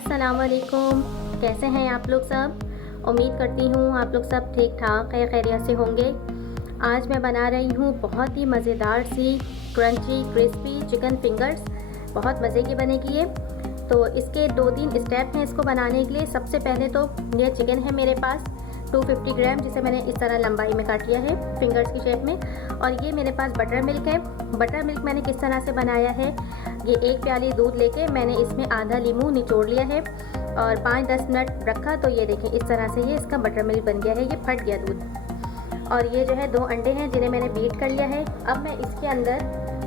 अस्सलामुअलैकुम। कैसे हैं आप लोग सब? उम्मीद करती हूँ आप लोग सब ठीक ठाक खैरियत से होंगे। आज मैं बना रही हूँ बहुत ही मज़ेदार सी क्रंची क्रिस्पी चिकन फिंगर्स। बहुत मज़े की बनेगी ये। तो इसके 2-3 स्टेप हैं इसको बनाने के लिए। सबसे पहले तो ये चिकन है मेरे पास 250 ग्राम, जिसे मैंने इस तरह लंबाई में काट लिया है फिंगर्स की शेप में। और ये मेरे पास बटर मिल्क है। बटर मिल्क मैंने किस तरह से बनाया है, ये 1 प्याली दूध लेके मैंने इसमें आधा नींबू निचोड़ लिया है और 5-10 मिनट रखा। तो ये देखें इस तरह से ये इसका बटर मिल्क बन गया है, ये फट गया दूध। और ये जो है 2 अंडे हैं जिन्हें मैंने बीट कर लिया है। अब मैं इसके अंदर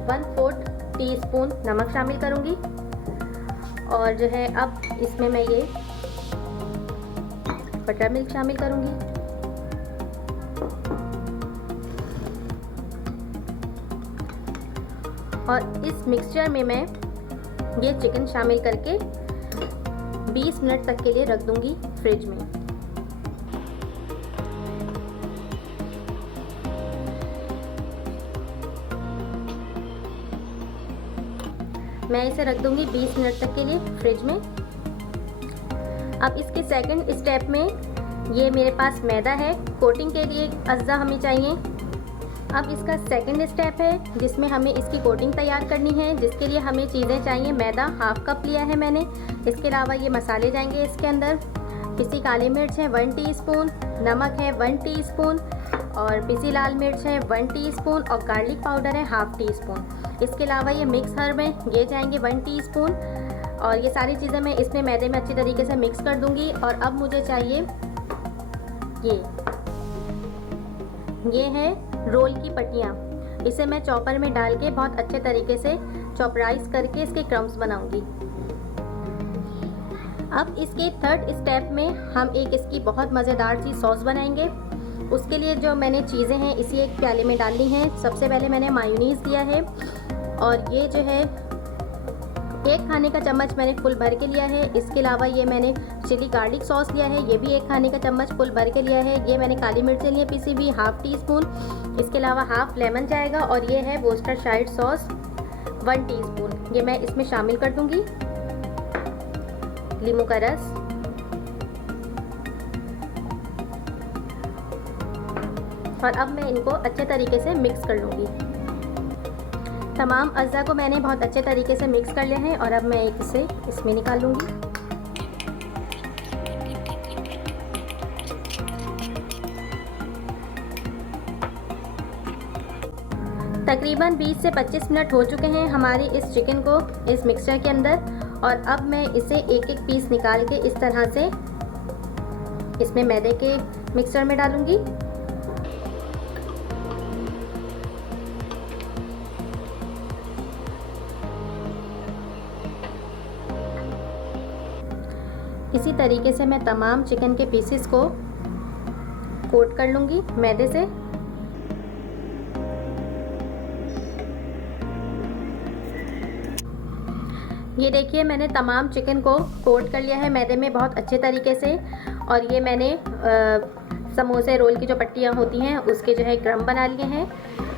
1/4 टीस्पून नमक शामिल करूँगी और जो है अब इसमें मैं ये बटर मिल्क शामिल करूँगी। और इस मिक्सचर में मैं ये चिकन शामिल करके 20 मिनट तक के लिए रख दूँगी फ्रिज में। मैं इसे रख दूँगी 20 मिनट तक के लिए फ्रिज में। अब इसके सेकंड स्टेप में ये मेरे पास मैदा है, कोटिंग के लिए अज्जा हमें चाहिए। अब इसका सेकंड स्टेप है जिसमें हमें इसकी कोटिंग तैयार करनी है, जिसके लिए हमें चीज़ें चाहिए। मैदा 1/2 कप लिया है मैंने। इसके अलावा ये मसाले जाएंगे इसके अंदर। पिसी काली मिर्च है 1 टीस्पून, नमक है 1 टीस्पून और पिसी लाल मिर्च है 1 टीस्पून और गार्लिक पाउडर है 1/2 टीस्पून। इसके अलावा ये मिक्स हर्ब है, ये जाएंगे 1 टीस्पून। और ये सारी चीज़ें मैं इसमें मैदे में अच्छी तरीके से मिक्स कर दूंगी। और अब मुझे चाहिए ये है रोल की पट्टियाँ। इसे मैं चॉपर में डाल के बहुत अच्छे तरीके से चॉपराइज करके इसके क्रम्स बनाऊंगी। अब इसके थर्ड स्टेप में हम एक इसकी बहुत मज़ेदार सी सॉस बनाएंगे। उसके लिए जो मैंने चीज़ें हैं इसी एक प्याले में डालनी है। सबसे पहले मैंने मायोनीज़ लिया है और ये जो है 1 खाने का चम्मच मैंने फुल भर के लिया है। इसके अलावा ये मैंने चिली गार्लिक सॉस लिया है, ये भी 1 खाने का चम्मच फुल भर के लिया है। ये मैंने काली मिर्चें ली है पीसी हुई 1/2 टीस्पून। इसके अलावा 1/2 लेमन जाएगा। और ये है वोस्टरशायर सॉस 1 टीस्पून, ये मैं इसमें शामिल कर दूंगी। नींबू का रस, और अब मैं इनको अच्छे तरीके से मिक्स कर लूँगी। तमाम अज्जा को मैंने बहुत अच्छे तरीके से मिक्स कर लिया है और अब मैं एक इसे इसमें निकाल लूँगी। तकरीबन 20 से 25 मिनट हो चुके हैं हमारी इस चिकन को इस मिक्सचर के अंदर। और अब मैं इसे एक एक पीस निकाल के इस तरह से इसमें मैदे के मिक्सचर में डालूँगी। इसी तरीके से मैं तमाम चिकन के पीसेस को कोट कर लूँगी मैदे से। ये देखिए मैंने तमाम चिकन को कोट कर लिया है मैदे में बहुत अच्छे तरीके से। और ये मैंने समोसे रोल की जो पट्टियाँ होती हैं उसके जो है क्रम बना लिए हैं।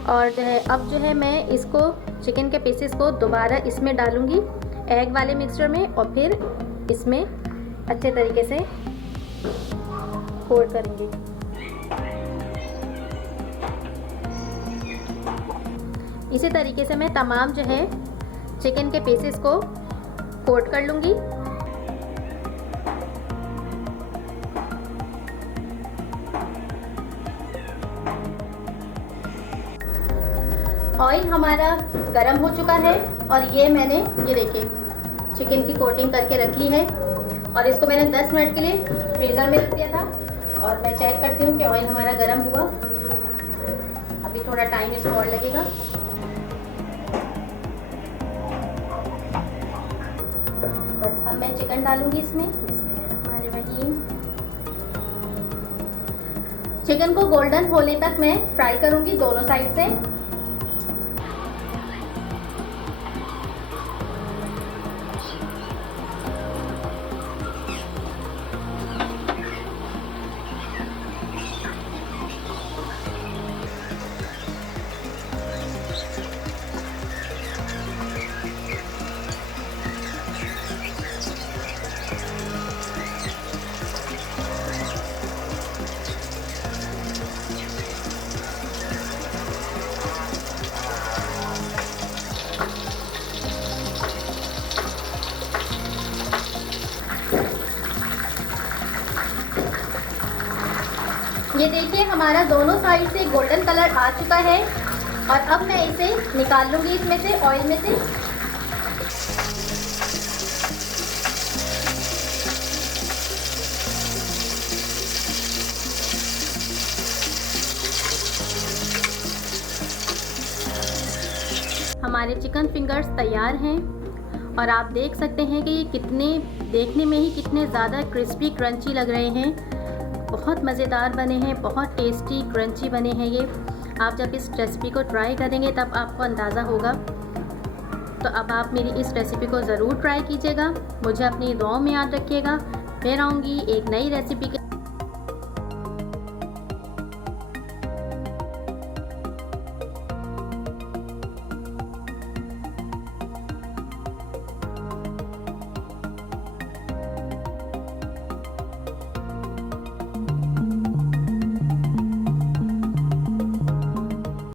और जो है अब जो है मैं इसको चिकन के पीसेस को दोबारा इसमें डालूँगी एग वाले मिक्सचर में और फिर इसमें अच्छे तरीके से कोट करूँगी। इसी तरीके से मैं तमाम जो है चिकन के पीसेस को कोट कर लूँगी। ऑयल हमारा गरम हो चुका है और ये मैंने ये देखिए चिकन की कोटिंग करके रख ली है। और इसको मैंने 10 मिनट के लिए फ्रीज़र में रख दिया था। और मैं चेक करती हूँ कि ऑयल हमारा गर्म हुआ। अभी थोड़ा टाइम इसको और लगेगा। बस अब मैं चिकन डालूंगी इसमें। चिकन को गोल्डन होने तक मैं फ्राई करूंगी दोनों साइड से। देखिए हमारा दोनों साइड से गोल्डन कलर आ चुका है और अब मैं इसे निकाल लूँगी इसमें से, ऑयल में से। हमारे चिकन फिंगर्स तैयार हैं और आप देख सकते हैं कि ये कितने देखने में ही कितने ज़्यादा क्रिस्पी क्रंची लग रहे हैं। बहुत मज़ेदार बने हैं, बहुत टेस्टी क्रंची बने हैं ये। आप जब इस रेसिपी को ट्राई करेंगे तब आपको अंदाज़ा होगा। तो अब आप मेरी इस रेसिपी को ज़रूर ट्राई कीजिएगा। मुझे अपनी दुआओं में याद रखिएगा। फिर आऊँगी एक नई रेसिपी के